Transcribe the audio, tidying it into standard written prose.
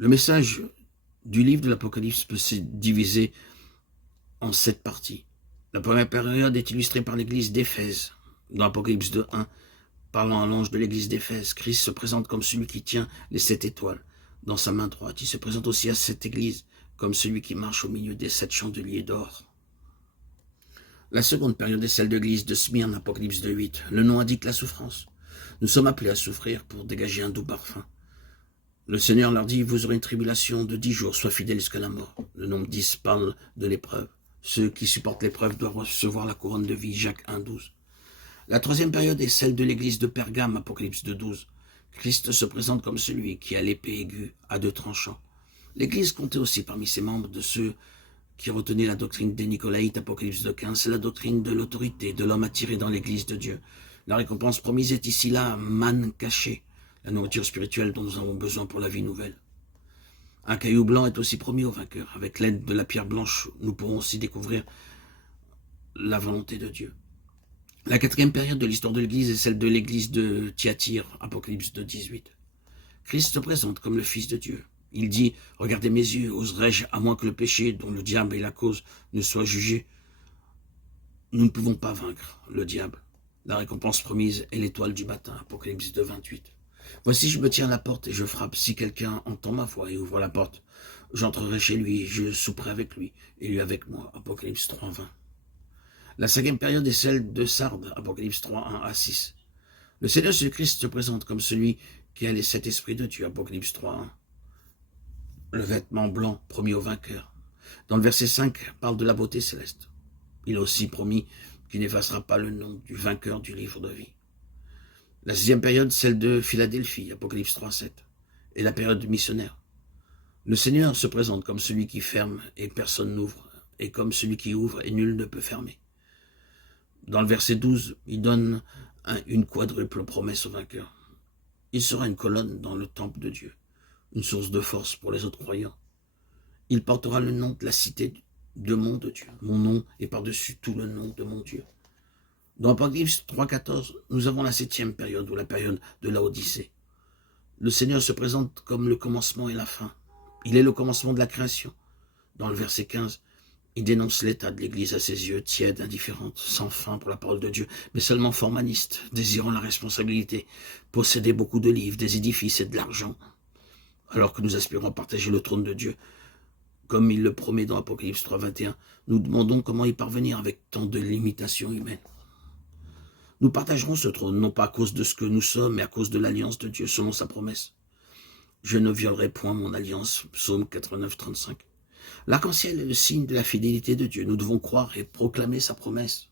Le message du livre de l'Apocalypse peut se diviser en 7 parties. La première période est illustrée par l'église d'Éphèse. Dans l'Apocalypse 2:1, parlant à l'ange de l'église d'Éphèse, Christ se présente comme celui qui tient les 7 étoiles dans sa main droite. Il se présente aussi à cette église comme celui qui marche au milieu des 7 chandeliers d'or. La seconde période est celle de l'église de Smyrne, Apocalypse 2:8. Le nom indique la souffrance. Nous sommes appelés à souffrir pour dégager un doux parfum. Le Seigneur leur dit, vous aurez une tribulation de 10 jours, sois fidèles jusqu'à la mort. Le nombre 10 parle de l'épreuve. Ceux qui supportent l'épreuve doivent recevoir la couronne de vie, Jacques 1:12. La troisième période est celle de l'église de Pergame, Apocalypse 2:12. Christ se présente comme celui qui a l'épée aiguë à 2 tranchants. L'église comptait aussi parmi ses membres de ceux qui retenaient la doctrine des Nicolaïtes, Apocalypse 2:15. C'est la doctrine de l'autorité de l'homme attiré dans l'église de Dieu. La récompense promise est ici là, manne cachée, la nourriture spirituelle dont nous avons besoin pour la vie nouvelle. Un caillou blanc est aussi promis aux vainqueurs. Avec l'aide de la pierre blanche, nous pourrons aussi découvrir la volonté de Dieu. La quatrième période de l'histoire de l'Église est celle de l'Église de Thyatire, Apocalypse 2:18. Christ se présente comme le Fils de Dieu. Il dit, regardez mes yeux, oserais-je, à moins que le péché dont le diable est la cause ne soit jugé. Nous ne pouvons pas vaincre le diable. La récompense promise est l'étoile du matin, Apocalypse 2:28. Voici, je me tiens à la porte et je frappe. Si quelqu'un entend ma voix et ouvre la porte, j'entrerai chez lui, je souperai avec lui et lui avec moi, Apocalypse 3:20. La cinquième période est celle de Sardes, Apocalypse 3:1-6. Le Seigneur Jésus-Christ se présente comme celui qui a les 7 esprits de Dieu, Apocalypse 3:1. Le vêtement blanc promis aux vainqueurs. Dans le verset 5, parle de la beauté céleste. Il a aussi promis qu'il n'effacera pas le nom du vainqueur du livre de vie. La sixième période, celle de Philadelphie, Apocalypse 3:7, et la période missionnaire. Le Seigneur se présente comme celui qui ferme et personne n'ouvre, et comme celui qui ouvre et nul ne peut fermer. Dans le verset 12, il donne une quadruple promesse au vainqueur. Il sera une colonne dans le temple de Dieu, une source de force pour les autres croyants. Il portera le nom de la cité de mon de Dieu. Mon nom est par-dessus tout le nom de mon Dieu. Dans Apocalypse 3:14, nous avons la 7e période, ou la période de la Odyssée. Le Seigneur se présente comme le commencement et la fin. Il est le commencement de la création. Dans le verset 15, il dénonce l'état de l'Église à ses yeux, tiède, indifférente, sans fin pour la parole de Dieu, mais seulement formaliste, désirant la responsabilité, posséder beaucoup de livres, des édifices et de l'argent, alors que nous aspirons à partager le trône de Dieu. Comme il le promet dans Apocalypse 3:21, nous demandons comment y parvenir avec tant de limitations humaines. Nous partagerons ce trône, non pas à cause de ce que nous sommes, mais à cause de l'alliance de Dieu, selon sa promesse. Je ne violerai point mon alliance, psaume 89:35. L'arc-en-ciel est le signe de la fidélité de Dieu. Nous devons croire et proclamer sa promesse.